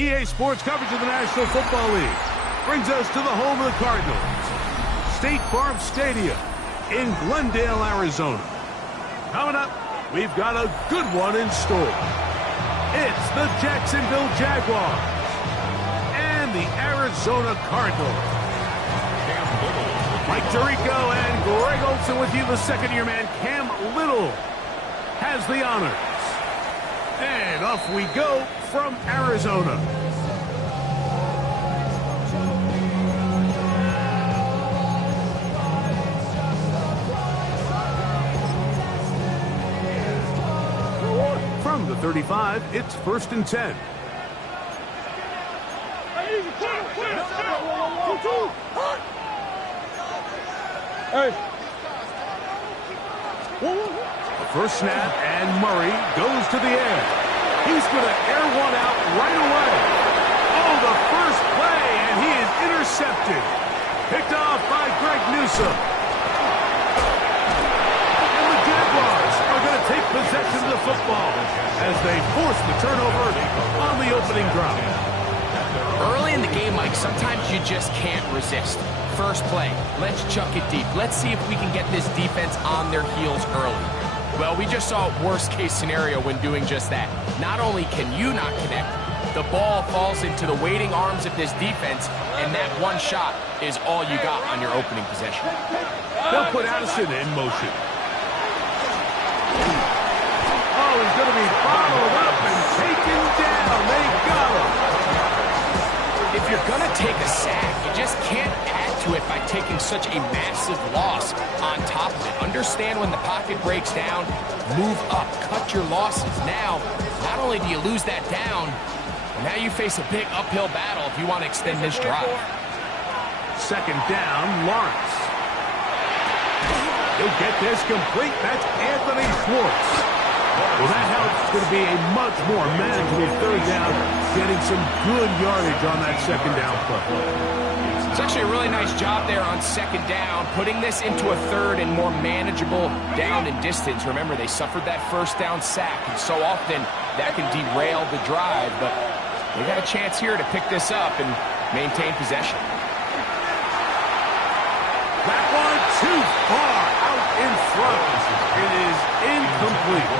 EA Sports coverage of the National Football League brings us to the home of the Cardinals, State Farm Stadium in Glendale, Arizona. Coming up, we've got a good one in store. It's the Jacksonville Jaguars and the Arizona Cardinals. Mike Tirico and Greg Olson with you. The second-year man, Cam Little, has the honors. And off we go from Arizona. From the 35, it's 1st and 10. Hey. The first snap, and Murray goes to the air. He's going to air one out right away. Oh, the first play, and he is intercepted. Picked off by Greg Newsome. And the Jaguars are going to take possession of the football as they force the turnover on the opening drive. Early in the game, Mike, sometimes you just can't resist. First play, let's chuck it deep. Let's see if we can get this defense on their heels early. Well, we just saw worst case scenario when doing just that. Not only can you not connect, the ball falls into the waiting arms of this defense, and that one shot is all you got on your opening possession. They'll put Addison in motion. Oh, he's going to be followed up and taken down. They got him. If you're going to take a sack, you just can't add to it by taking such a massive loss on top of it. Understand when the pocket breaks down, move up, cut your losses. Now, not only do you lose that down, now you face a big uphill battle if you want to extend this drive. Second down, Lawrence. He'll get this complete. That's Anthony Schwartz. Well, that helps. It's going to be a much more manageable third down, getting some good yardage on that second down play. It's actually a really nice job there on second down, putting this into a third and more manageable down and distance. Remember, they suffered that first down sack, and so often that can derail the drive, but they got a chance here to pick this up and maintain possession. That one too far out in front. It is incomplete.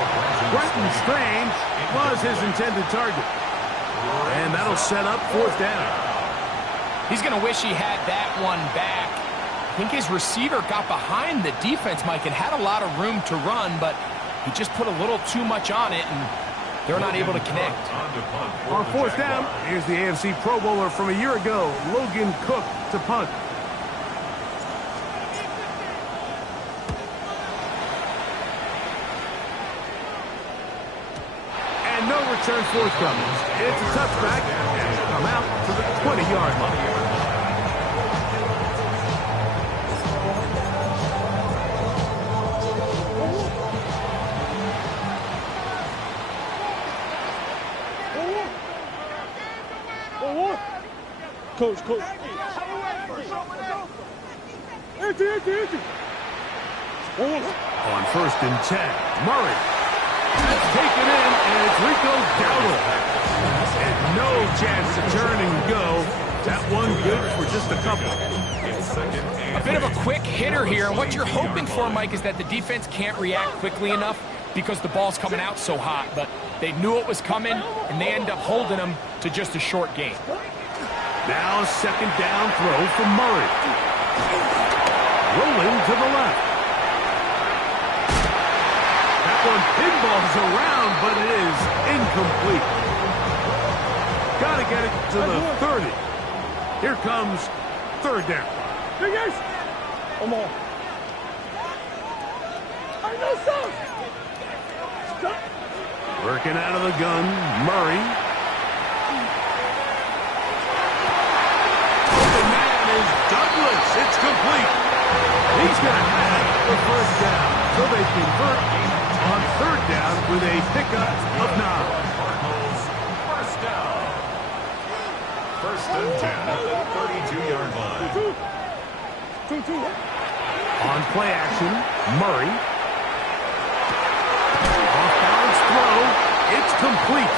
Brenton Strange was his intended target. And that'll set up 4th down. He's going to wish he had that one back. I think his receiver got behind the defense, Mike, and had a lot of room to run, but he just put a little too much on it, and they're not able to connect. On 4th down, here's the AFC Pro Bowler from a year ago, Logan Cook, to punt. And no return forthcoming. It's a touchback, and he'll come out to the 20-yard line. Coach. Empty. On 1st and 10, Murray. That's taken in, and it's Rico Dowdle. And no chance to turn and go. That one good for just a couple. A bit of a quick hitter here, and what you're hoping for, Mike, is that the defense can't react quickly enough because the ball's coming out so hot, but they knew it was coming, and they end up holding them to just a short gain. Now second down throw from Murray. Rolling to the left. That one pinballs around, but it is incomplete. Got to get it to the 30. Here comes 3rd down. Come on. Working out of the gun, Murray. Open man is Douglas. It's complete. He's going to have the 1st down. So they convert on 3rd down with a pickup of 9. First down. 1st and 10 at the 32-yard line. On play action, Murray. Off balance throw. It's complete.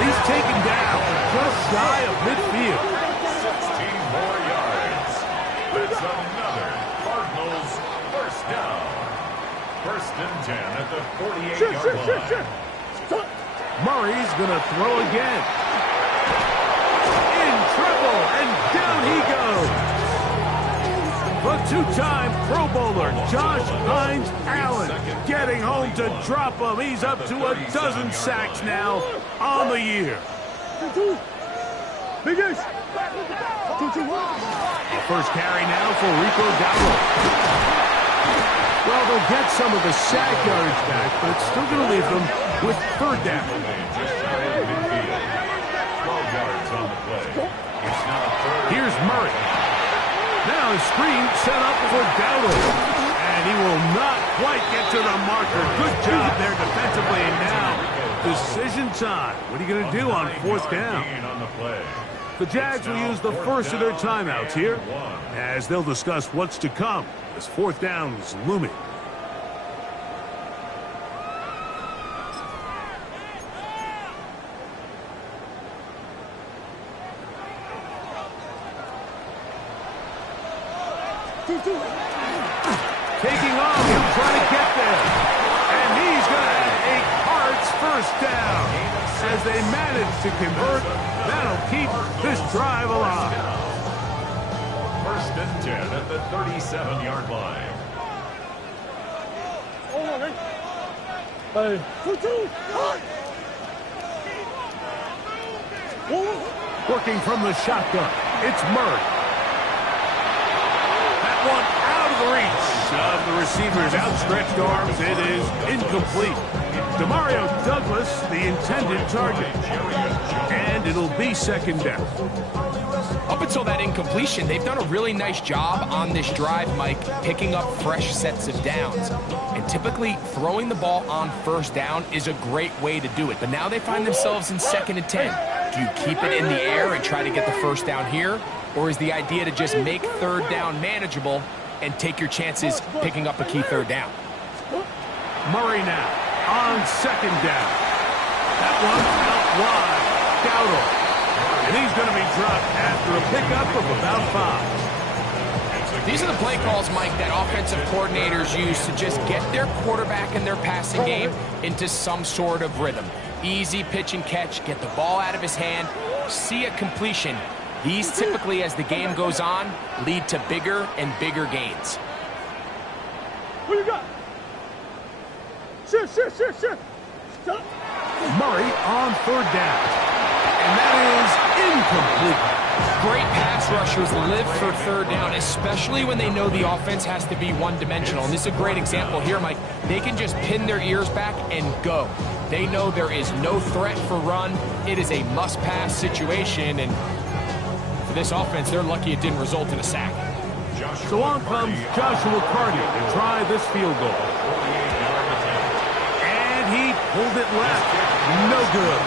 He's taken down. just shy of midfield. 16 more yards. That's another Cardinals first down. First and 10 at the 48-yard line. Murray's going to throw again. In trouble, and down he goes. The two-time Pro Bowler, Josh Hines Allen, getting home to drop him. He's up to a dozen sacks now on the year. Biggest. A first carry now for Rico Dowdle. Well, they'll get some of the sack yardage back, but it's still going to leave them with third down. Just shy of midfield. 12 yards on the play. It's now third. Here's Murray. Now a screen set up for Dowdle. And he will not quite get to the marker. Good job there defensively. And now, decision time. What are you going to do on fourth down? On the play. The Jags will use the first of their timeouts here as they'll discuss what's to come as fourth down is looming. Taking off, he'll try to get there. And he's going to have a Cards first down. As they manage to convert, that'll keep this drive alive. First and 10 at the 37-yard line. Working from the shotgun, it's Murray. That one out of the reach of the receiver's outstretched arms. It is incomplete. Demario Douglas, the intended target. And it'll be second down. Up until that incompletion, they've done a really nice job on this drive, Mike, picking up fresh sets of downs. And typically, throwing the ball on first down is a great way to do it. But now they find themselves in second and 10. Do you keep it in the air and try to get the first down here? Or is the idea to just make third down manageable and take your chances picking up a key third down? Murray now on second down. That one out wide. Dowdle. And he's going to be dropped after a pickup of about 5. These are the play calls, Mike, that offensive coordinators use to just get their quarterback and their passing game into some sort of rhythm. Easy pitch and catch, get the ball out of his hand, see a completion. These typically, as the game goes on, lead to bigger and bigger gains. What you got? Shit. Murray on third down. And that is incomplete. Great pass rushers live for third down, especially when they know the offense has to be one-dimensional. And this is a great example here, Mike. They can just pin their ears back and go. They know there is no threat for run. It is a must-pass situation, and for this offense, they're lucky it didn't result in a sack. So on comes Joshua Carty to try this field goal. And he pulled it left. No good.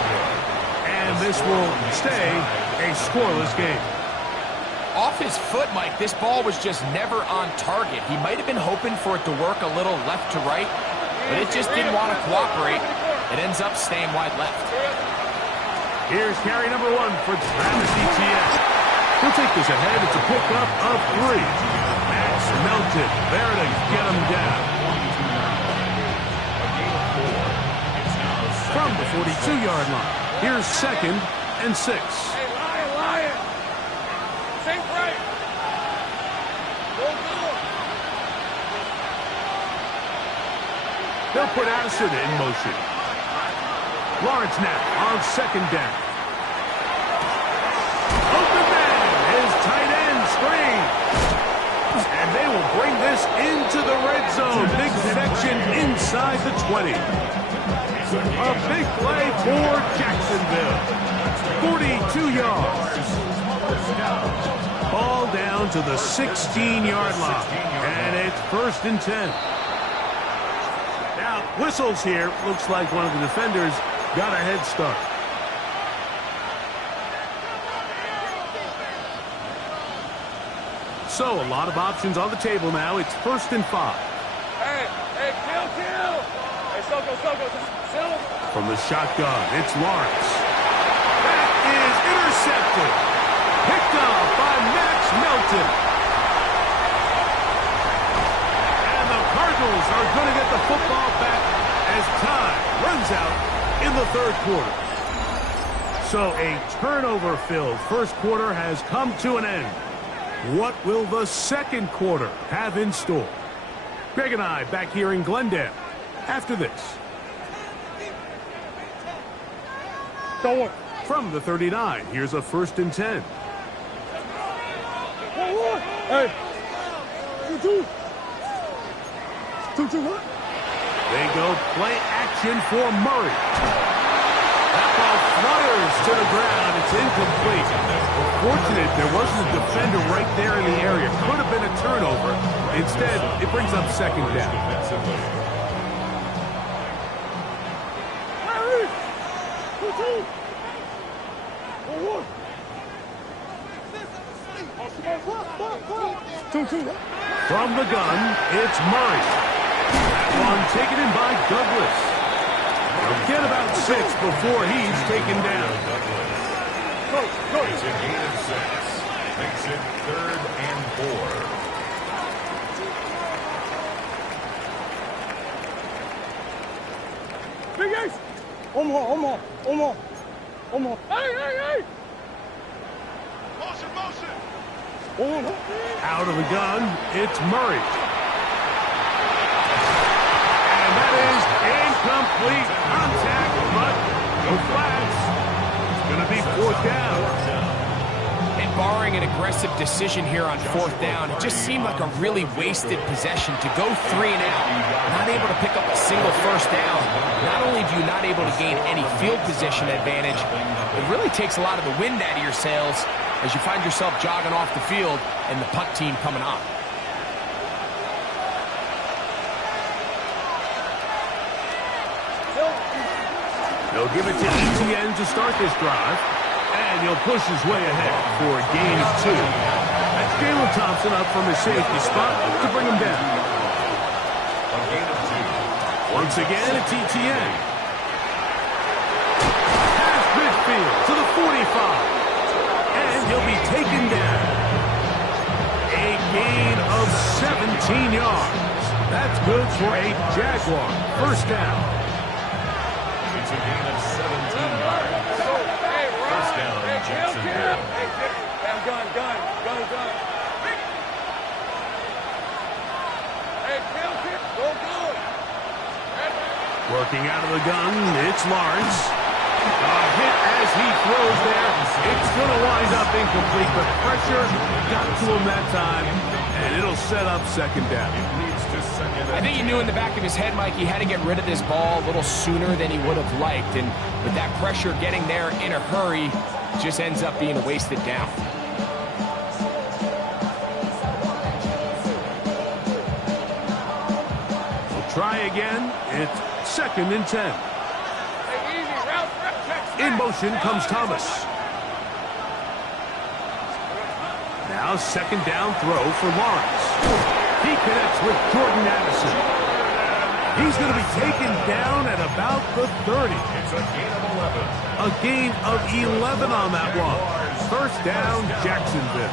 And this will stay a scoreless game. Off his foot, Mike, this ball was just never on target. He might have been hoping for it to work a little left to right, but it just didn't want to cooperate. It ends up staying wide left. Here's carry number 1 for Travis Etienne. He'll take this ahead. It's a pickup of 3. Max Melton there to get him down. From the 42-yard line, here's second and 6. Hey, Lion. Safe right. Go. They'll put Addison in motion. Lawrence now on second down. Open man, his tight end screen. And they will bring this into the red zone. Big section inside the 20. A big play for Jacksonville. 42 yards. Ball down to the 16-yard line. And it's first and 10. Now, whistles here. Looks like one of the defenders got a head start. So, a lot of options on the table now. It's first and 5. Hey, kill. Hey, Soko, just chill. From the shotgun, it's Lawrence. That is Intercepted. Picked up by Max Melton. And the Cardinals are going to get the football back as time runs out in the third quarter. So a turnover-filled first quarter has come to an end. What will the second quarter have in store? Greg and I back here in Glendale after this. From the 39, here's a 1st and 10. Hey. 2-2. 2-2 what? They go play action for Murray. That ball flutters to the ground. It's incomplete. Fortunate there wasn't a defender right there in the area. Could have been a turnover. Instead, it brings up 2nd down. Murray. 2-2. 2-2. From the gun, it's Murray. That one taken in by Douglas. They'll get about 6 before he's taken down. It's a gain of 6. Makes it 3rd and 4. Big Ace. Omaha. Hey. Motion. Out of the gun, it's Murray. And that is incomplete contact, but no flags. It's going to be 4th down. And barring an aggressive decision here on 4th down, it just seemed like a really wasted possession to go 3 and out. Not able to pick up a single 1st down. Not only do you not able to gain any field position advantage, it really takes a lot of the wind out of your sails as you find yourself jogging off the field and the punt team coming on. They'll give it to Etienne to start this drive, and he'll push his way ahead for a gain of 2. That's Jalen Thompson up from his safety spot to bring him down. A gain of 2. Once again, it's Etienne. Past midfield to the 45. And he'll be taken down. A gain of 17 yards. That's good for a Jaguar 1st down. It's a gain of 17 yards. 1st down, Jacksonville. Gun. Hey, kill. Go. Working out of the gun, it's Lawrence. A hit as he throws there. It's going to wind up incomplete, but pressure got to him that time, and it'll set up 2nd down. I think he knew in the back of his head, Mike, he had to get rid of this ball a little sooner than he would have liked, and with that pressure getting there in a hurry, it just ends up being a wasted down. We'll try again. It's 2nd and 10. In motion comes Thomas. Now 2nd down throw for Lawrence. He connects with Jordan Addison. He's going to be taken down at about the 30. It's a gain of 11. A gain of 11 on that one. 1st down, Jacksonville.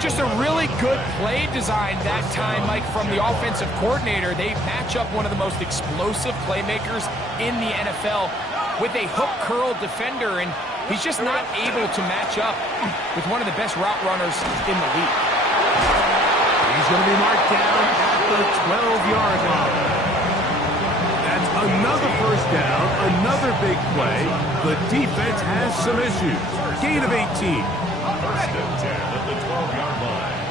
Just a really good play design that time, Mike, from the offensive coordinator. They match up one of the most explosive playmakers in the NFL with a hook curl defender, and he's just not able to match up with one of the best route runners in the league. He's going to be marked down at the 12-yard line. That's another 1st down, another big play. The defense has some issues. Gain of 18. 1st and 10 at the 12-yard line.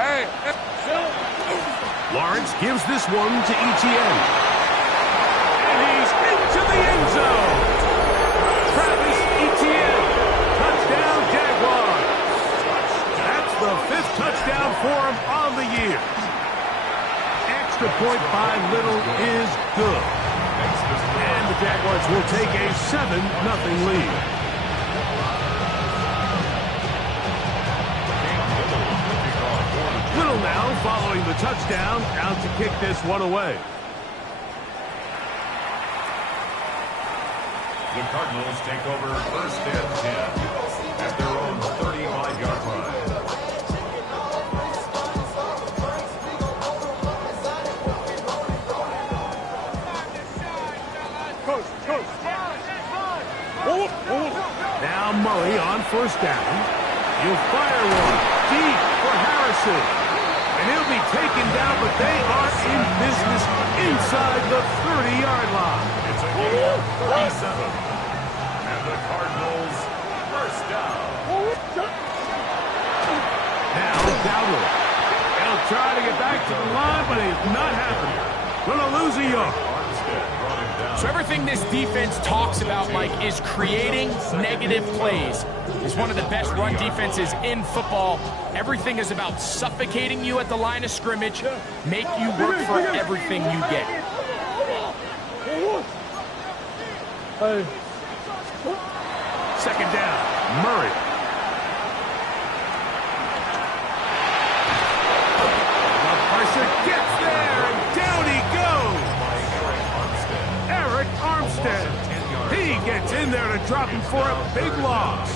Hey. Lawrence gives this one to Etienne. And he's into the end zone. Travis Etienne. Touchdown, Jaguars. That's the 5th touchdown for him on the year. Extra point by Little is good. And the Jaguars will take a 7-0 lead. Little now following the touchdown, out to kick this one away. The Cardinals take over first and 10 at their own 35-yard line. Now Murray on first down. He'll fire one deep for Harrison. And he'll be taken down, but they are in business inside the 30-yard line. It's a gain of 37. And the Cardinals first down. Now Dowdle. He'll try to get back to the line, but it's not happening. Gonna lose a yard. So everything this defense talks about, Mike, is creating negative plays. It's one of the best run defenses in football. Everything is about suffocating you at the line of scrimmage, make you work for everything you get. Second down, Murray. The pressure gets there, and down he goes. Eric Armstead. He gets in there to drop him for a big loss.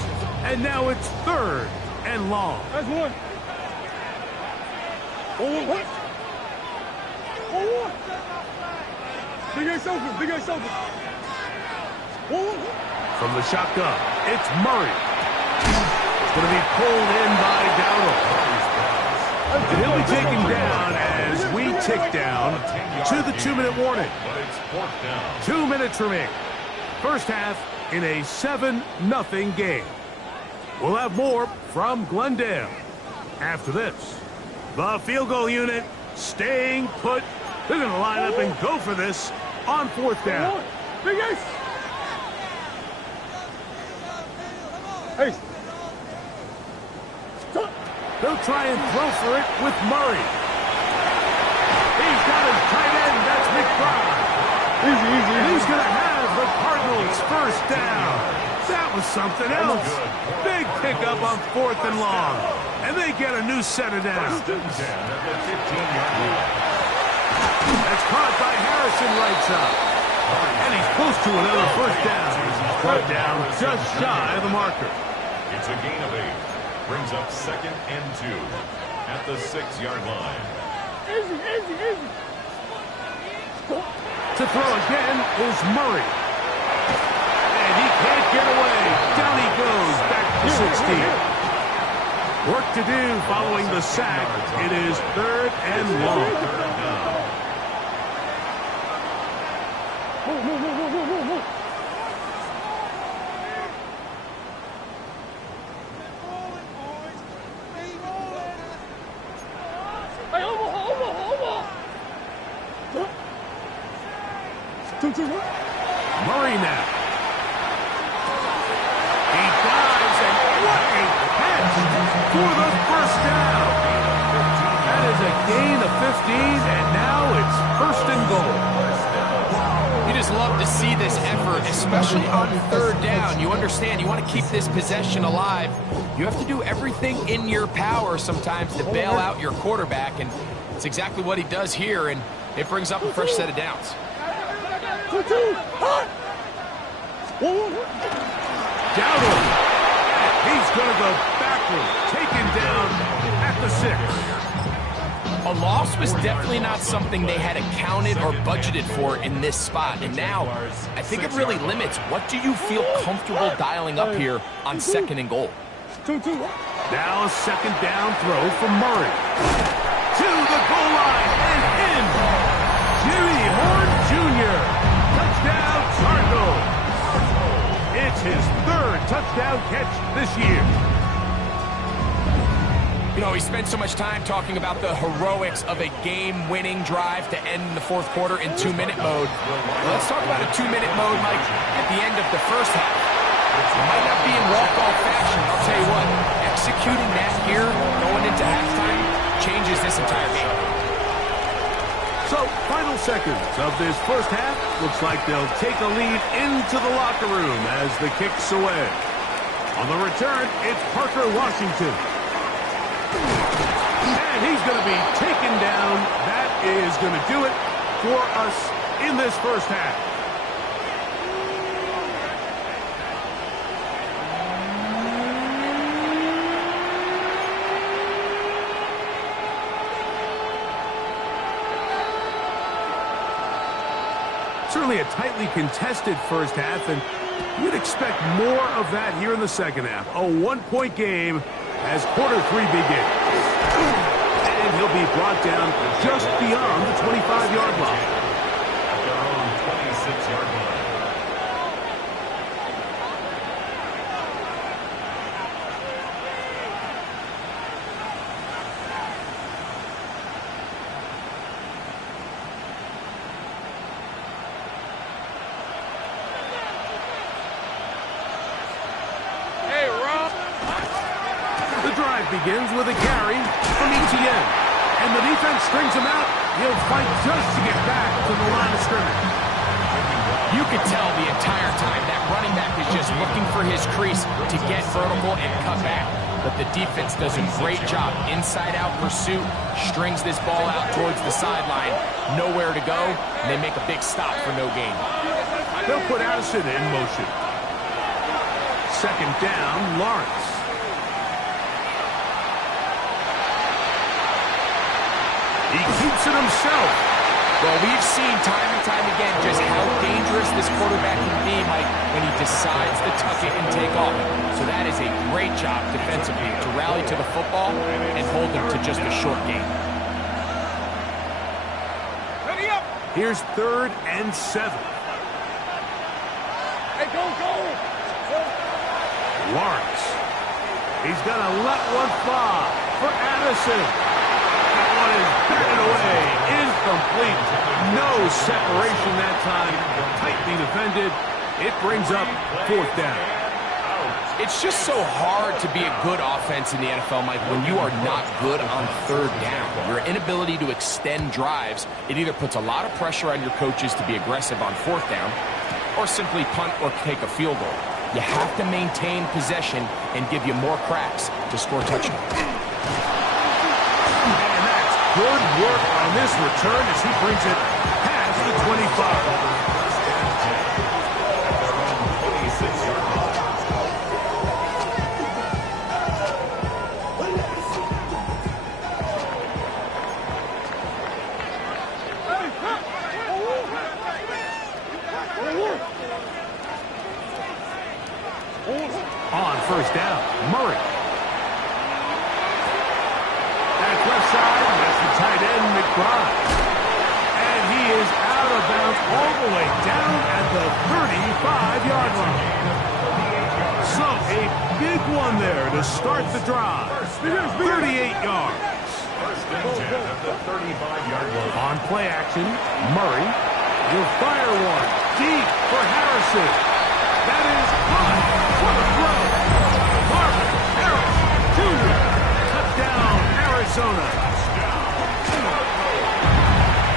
And now it's third and long. That's one. Big ass open, big ass open. From the shotgun, it's Murray. It's going to be pulled in by Dowdle. And he'll be taken down as we tick down to the 2-minute warning. But it's fourth down. 2 minutes remaining. First half in a 7-0 game. We'll have more from Glendale after this. The field goal unit staying put. They're going to line up and go for this on fourth down. Big ace. Hey. They'll try and throw for it with Murray. He's got his tight end. That's McBride. Easy. And he's going to have the Cardinals first down. That was something else. Big pickup on fourth and long. And they get a new set of downs. First and 10 at the 15-yard line. That's caught by Harrison right side. And he's close to another first down. Brought down just shy of the marker. It's a gain of 8. Brings up second and 2 at the 6-yard line. Easy. To throw again is Murray. And he can't get away. Down he goes back to 16. Work to do following the sack. It is third and long. Move. Hey, over. Murray now. He dives, and what a catch for the first down. That is a gain of 15, and now it's first and goal. You just love to see this effort, especially on third down. You understand, you want to keep this possession alive. You have to do everything in your power sometimes to bail out your quarterback, and it's exactly what he does here, and it brings up a fresh set of downs. Dowdle. He's going to go backward, taken down at the 6. A loss was definitely not something they had accounted or budgeted for in this spot. And now, I think it really limits what do you feel comfortable dialing up here on second and goal. Now a second down throw from Murray. To the goal line and in. Jimmy Horn Jr. Touchdown Cardinals. It's his third touchdown catch this year. You know, we spent so much time talking about the heroics of a game-winning drive to end the fourth quarter in 2-minute mode. Well, let's talk about a 2-minute mode, Mike, at the end of the first half. It might not be in walk-off fashion, I'll tell you what. Executing that here, going into halftime, changes this entire game. So, final seconds of this first half. Looks like they'll take a lead into the locker room as the kick's away. On the return, it's Parker Washington. And he's going to be taken down. That is going to do it for us in this first half. Certainly a tightly contested first half, and you'd expect more of that here in the second half. A one-point game as quarter 3 begins. And he'll be brought down just beyond the 25-yard line. At their own 26-yard line. Begins with a carry from Etienne. And the defense strings him out. He'll fight just to get back to the line of scrimmage. You could tell the entire time that running back is just looking for his crease to get vertical and cut back. But the defense does a great job. Inside-out pursuit, strings this ball out towards the sideline. Nowhere to go, and they make a big stop for no gain. They'll put Addison in motion. Second down, Lawrence. He keeps it himself. Well, we've seen time and time again just how dangerous this quarterback can be, Mike, when he decides to tuck it and take off. So that is a great job defensively to rally to the football and hold them to just a short gain. Ready up. Here's 3rd and 7. Hey, go. Lawrence. He's going to let one fly for Addison. Is batted away, incomplete. No separation that time. Tightly defended. It brings up 4th down. It's just so hard to be a good offense in the NFL, Mike, when you are not good on 3rd down. Your inability to extend drives, it either puts a lot of pressure on your coaches to be aggressive on 4th down or simply punt or take a field goal. You have to maintain possession and give you more cracks to score touchdowns. Good work on this return as he brings it past the 25. On 1st down, Murray. Left side, that's the tight end, McBride. And he is out of bounds all the way down at the 35-yard line. So a big one there to start the drive. 38 yards. First and 10 at the 35-yard line. On play action, Murray will fire one deep for Harrison. That is high for the throw. Marvin Harrison Jr. Touchdown, Arizona.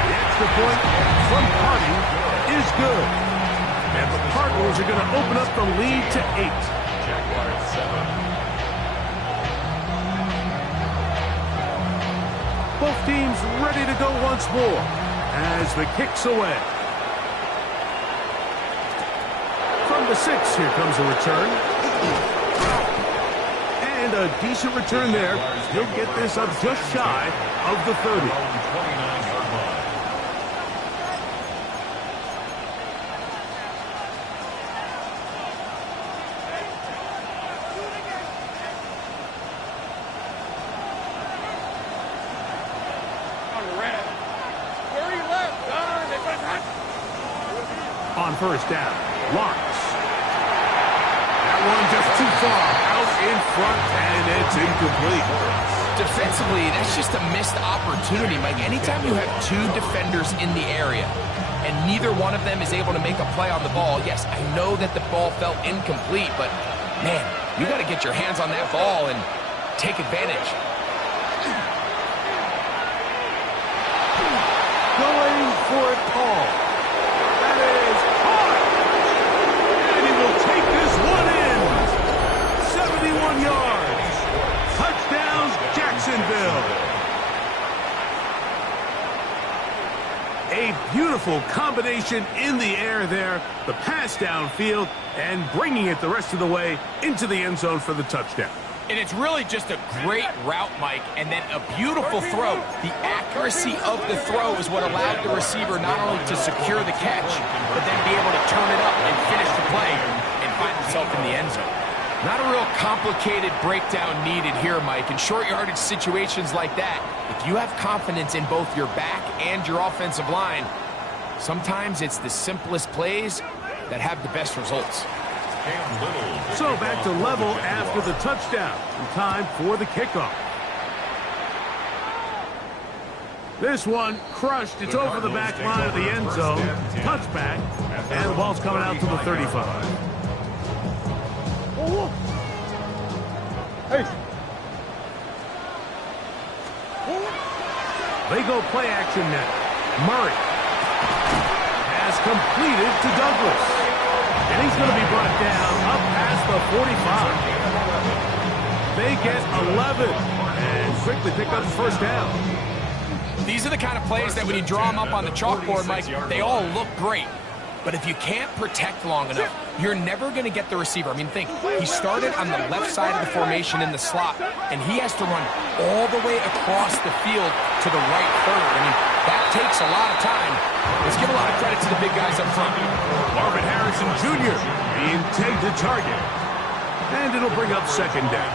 The extra point from Hardy is good. And the Cardinals are going to open up the lead to 8. Jaguars 7. Both teams ready to go once more as the kick's away. From the 6, here comes a return. And a decent return there. He'll get this up just shy of the 30. 29-yard line. On 1st down, Lawrence. That one just too far out in front, and it's incomplete. Defensively, that's just a missed opportunity, Mike. Anytime you have 2 defenders in the area and neither one of them is able to make a play on the ball, yes, I know that the ball felt incomplete, but, man, you got to get your hands on that ball and take advantage. Going for it all. That is hard. And he will take this one in. 71 yards. Touchdowns, Jacksonville. A beautiful combination in the air there. The pass downfield and bringing it the rest of the way into the end zone for the touchdown. And it's really just a great route, Mike, and then a beautiful throw. The accuracy of the throw is what allowed the receiver not only to secure the catch, but then be able to turn it up and finish the play and find himself in the end zone. Not a real complicated breakdown needed here, Mike. In short yardage situations like that, if you have confidence in both your back and your offensive line, sometimes it's the simplest plays that have the best results. So back to level after the touchdown. Time for the kickoff. This one crushed. It's over the back line of the end zone. Touchback. And the ball's coming out to the 35. Hey. They go play action now. Murray has completed to Douglas. And he's going to be brought down up past the 45. They get 11 and quickly pick up the first down. These are the kind of plays that when you draw them up on the chalkboard, Mike, they all look great. But if you can't protect long enough, you're never going to get the receiver. I mean, think, he started on the left side of the formation in the slot, and he has to run all the way across the field to the right third. I mean, that takes a lot of time. Let's give a lot of credit to the big guys up front. Marvin Harrison Jr. the intended target. And it'll bring up second down.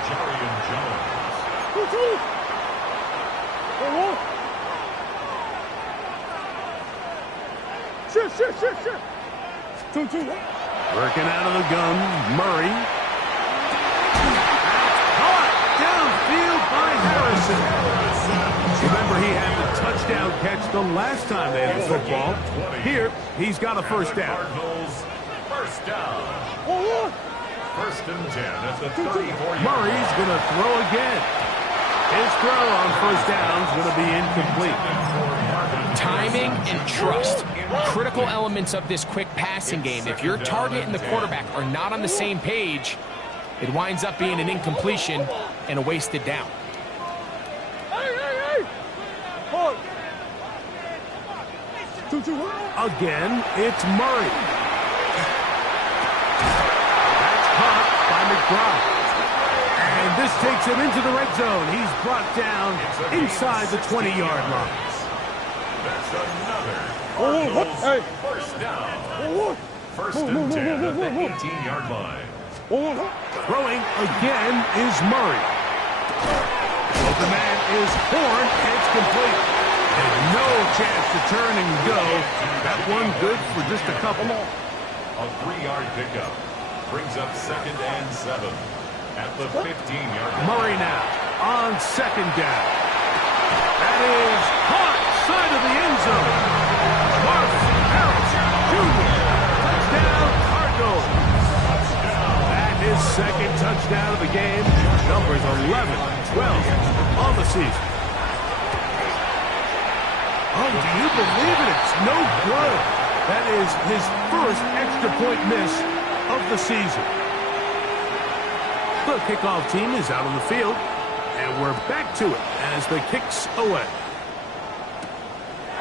Shit. 2-2. Working out of the gun, Murray. Caught downfield by Harrison. Remember, he had the touchdown catch the last time they had the football. Here, he's got a first down. First down. First and 10 at the 34. Murray's going to throw again. His throw on first down is going to be incomplete. Timing and trust, critical elements of this quick passing game. If your target and the quarterback are not on the same page, it winds up being an incompletion and a wasted down. Hey. 2-2. Again, it's Murray. That's caught by McBride. And this takes him into the red zone. He's brought down inside the 20-yard line. That's another. Hey. First down. First and 10 at the 18-yard line. Throwing again is Murray. Open man is Horn. It's complete. And no chance to turn and go. That one good for just a couple. A 3-yard pickup brings up second and 7 at the 15-yard line. Murray now on second down. That is caught side of the end zone. Marvin Harrison Jr. Touchdown Cardinals. That is second touchdown of the game. Numbers 11, 12 on the season. Oh, do you believe it? It's no good. That is his first extra point miss of the season. The kickoff team is out on the field, and we're back to it as the kick's away.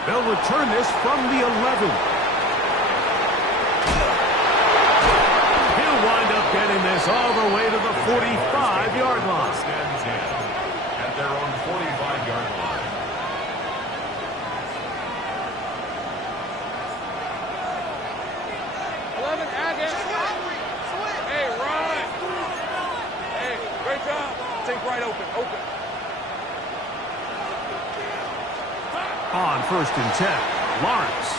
They'll return this from the 11. He'll wind up getting this all the way to the 45-yard line. First and 10 at their own 45-yard line. Hey, Ron. Hey, great job. Take right open. On first and 10, Lawrence.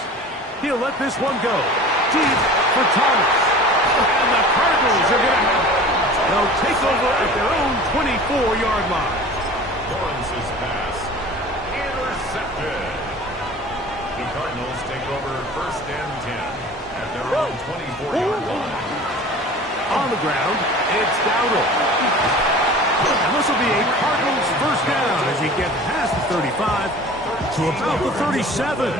He'll let this one go. Deep for Thomas. And the Cardinals are going to have it. They'll take over at their own 24-yard line. Lawrence's pass intercepted. The Cardinals take over first and 10 at their own 24-yard line. On the ground, it's Dowdle. And this will be a Cardinals first down as he gets past the 35 to about the 37.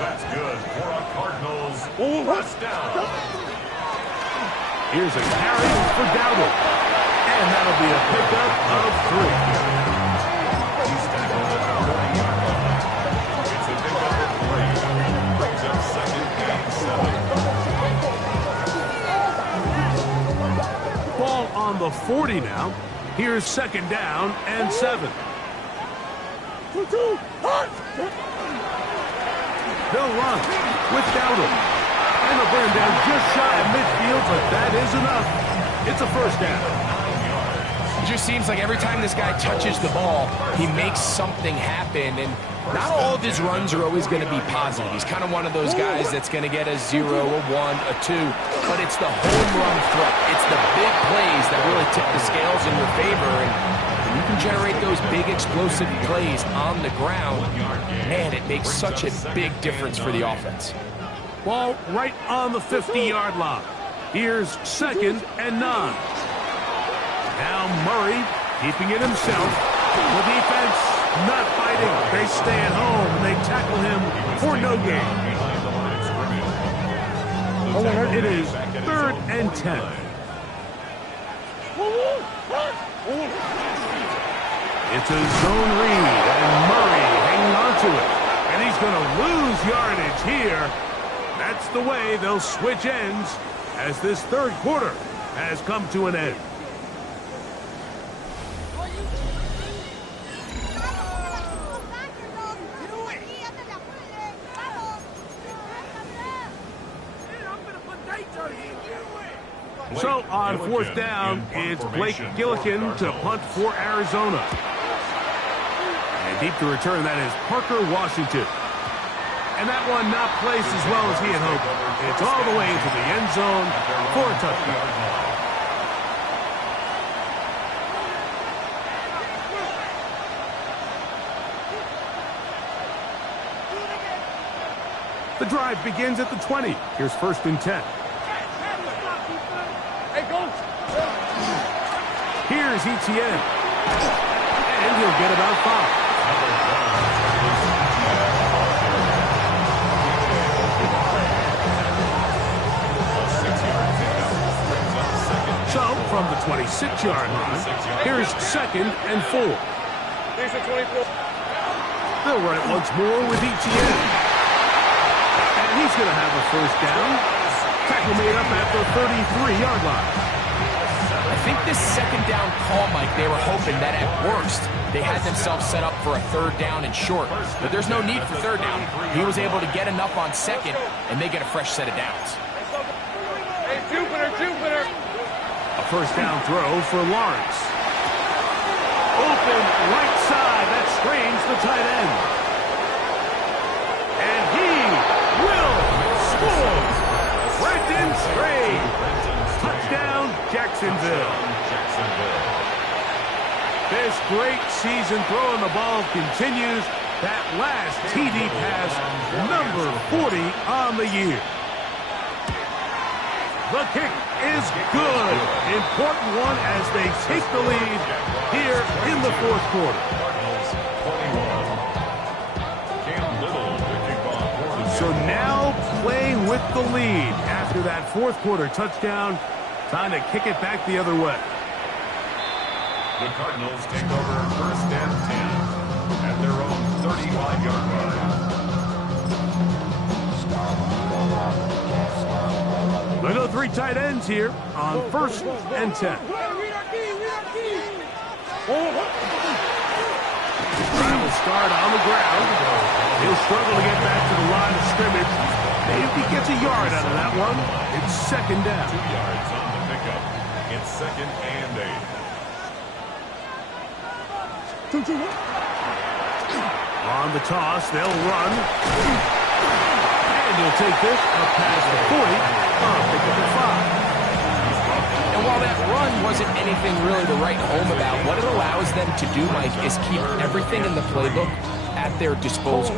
That's good for a Cardinals first down. Here's a carry for Dowdle. And that'll be a pickup of 3. He's tackled at the 40-yard line. It's a pickup of 3. Brings up second and 7. Ball on the 40 now. Here's second down and 7. They'll run with Dowdle. And they'll bring him down just shy of midfield, but that is enough. It's a first down. It just seems like every time this guy touches the ball, he makes something happen. And not all of his runs are always going to be positive. He's kind of one of those guys that's going to get a 0, a 1, a 2. But it's the home run threat. It's the big plays that really tip the scales in your favor. And when you can generate those big explosive plays on the ground, man, it makes such a big difference for the offense. Ball right on the 50-yard line. Here's second and 9. Now Murray keeping it himself. The defense not fighting. They stay at home and they tackle him for no gain. It is 3rd and 10. It's a zone read and Murray hanging on to it. And he's going to lose yardage here. That's the way they'll switch ends as this third quarter has come to an end. So on 4th down, it's Blake Gillikin to punt for Arizona. And deep to return, that is Parker Washington. And that one not placed as well as he had hoped. It's all the way into the end zone for a touchdown. The drive begins at the 20. Here's 1st and 10. Here's Etienne. And he'll get about 5. So, from the 26-yard line, here's second and 4. They'll run it once more with Etienne. And he's going to have a first down. Tackle made up at the 33-yard line. I think this second down call, Mike, they were hoping that at worst they had themselves set up for a 3rd down and short. But there's no need for 3rd down. He was able to get enough on 2nd, and they get a fresh set of downs. Hey, Jupiter! A first down throw for Lawrence. Open right side. That strains the tight end. And he will score. Brenton Strange. Touchdown, Jacksonville. This great season throwing the ball continues. That last TD pass, number 40 on the year. The kick is good. Important one as they take the lead here in the 4th quarter. So now playing with the lead after that 4th quarter touchdown. Time to kick it back the other way. The Cardinals take over 1st and 10 at their own 35-yard line. Look at 3 tight ends here on 1st and 10. Trying to start on the ground. He'll struggle to get back to the line of scrimmage. Maybe he gets a yard out of that one. It's second down. 2 yards on the pickup. It's 2nd and 8. On the toss, they'll run. And he'll take this up past the 40. Pick up at 5. And while that run wasn't anything really to write home about, what it allows them to do, Mike, is keep everything in the playbook at their disposal.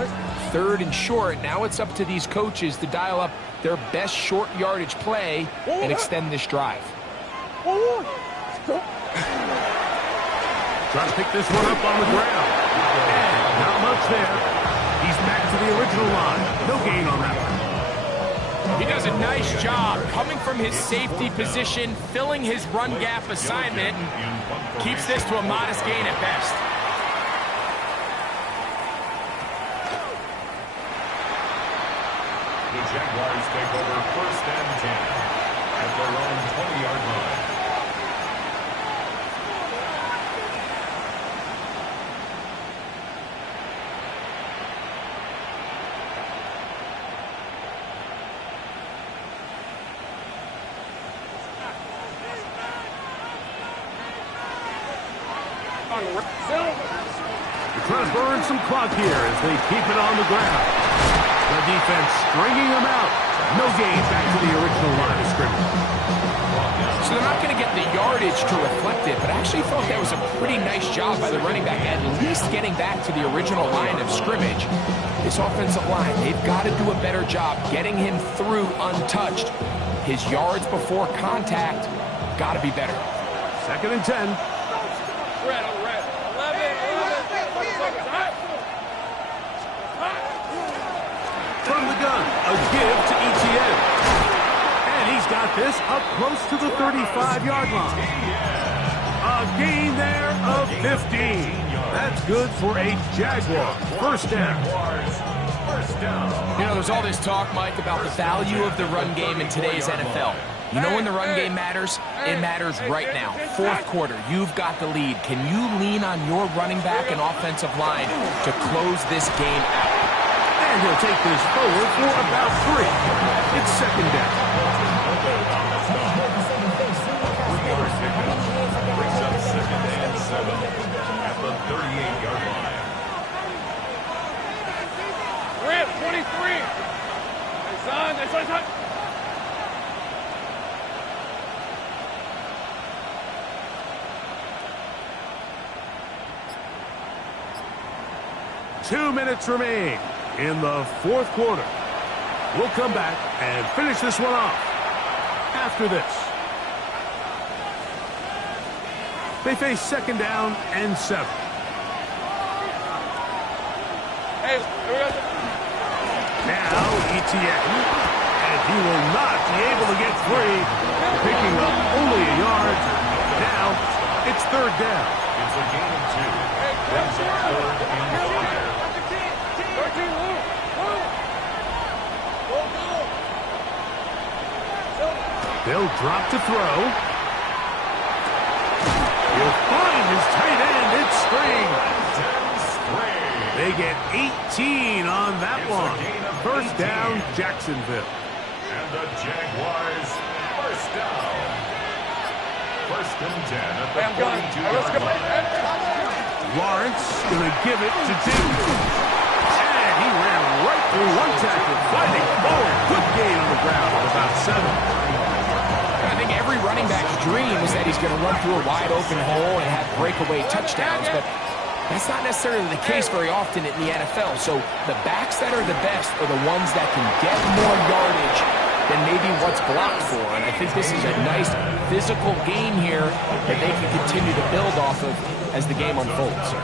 3rd and short, now it's up to these coaches to dial up their best short yardage play and extend this drive. Trying to pick this one up on the ground. And not much there. He's back to the original line. No gain on that one. He does a nice job coming from his safety position, filling his run gap assignment, and keeps this to a modest gain at best. The Jaguars take over 1st and 10 at their own 20-yard line. They're trying to burn some clock here as they keep it on the ground. The defense stringing them out. No gain back to the original line of scrimmage. So they're not going to get the yardage to reflect it, but I actually thought that was a pretty nice job by the running back, at least getting back to the original line of scrimmage. This offensive line, they've got to do a better job getting him through untouched. His yards before contact got to be better. 2nd and 10. Red, 11. From the gun, a give to Etienne. And he's got this up close to the 35-yard line. A gain there of 15. That's good for a Jaguar. First down. You know, there's all this talk, Mike, about the value of the run game in today's NFL. You know when the run game matters? It matters right now. 4th quarter, you've got the lead. Can you lean on your running back and offensive line to close this game out? And he'll take this forward for about 3. It's 2nd down. Brings up 2nd and 7 at the 38-yard line. Red, 23. It's on. 2 minutes remain in the 4th quarter. We'll come back and finish this one off after this. They face 2nd down and 7. Hey, Now Etienne, and he will not be able to get free, picking up only a yard. Now it's 3rd down. It's a gain of 2. Brings up 3rd and 5. They'll drop to throw. He'll find his tight end. It's Spring. They get 18 on that one. First down, Jacksonville. And the Jaguars, first down. 1st and 10 at the 42-yard line. Lawrence going to give it to Diggs. And he ran right through one tackle, fighting forward. Good gain on the ground of about 7. I think every running back's dream is that he's going to run through a wide open hole and have breakaway touchdowns, but that's not necessarily the case very often in the NFL. So the backs that are the best are the ones that can get more yardage than maybe what's blocked for. And I think this is a nice physical game here that they can continue to build off of as the game unfolds.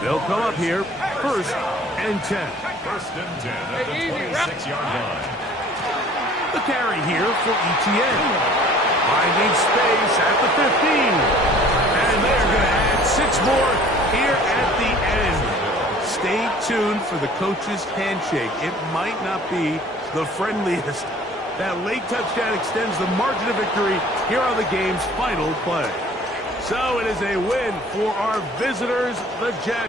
They'll come up here, 1st and 10. 1st and 10 at the 26-yard line. The carry here for Etienne. Finding space at the 15. And they're going to add 6 more here at the end. Stay tuned for the coach's handshake. It might not be the friendliest. That late touchdown extends the margin of victory here on the game's final play. So it is a win for our visitors, the Jaguars.